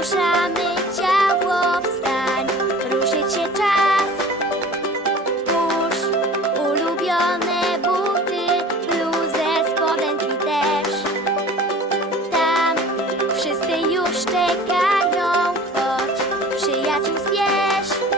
Ruszamy ciało, wstań, ruszyć się czas. Pusz, ulubione buty, bluzę, spodenki też. Tam wszyscy już czekają, chodź, przyjaciół zbierz.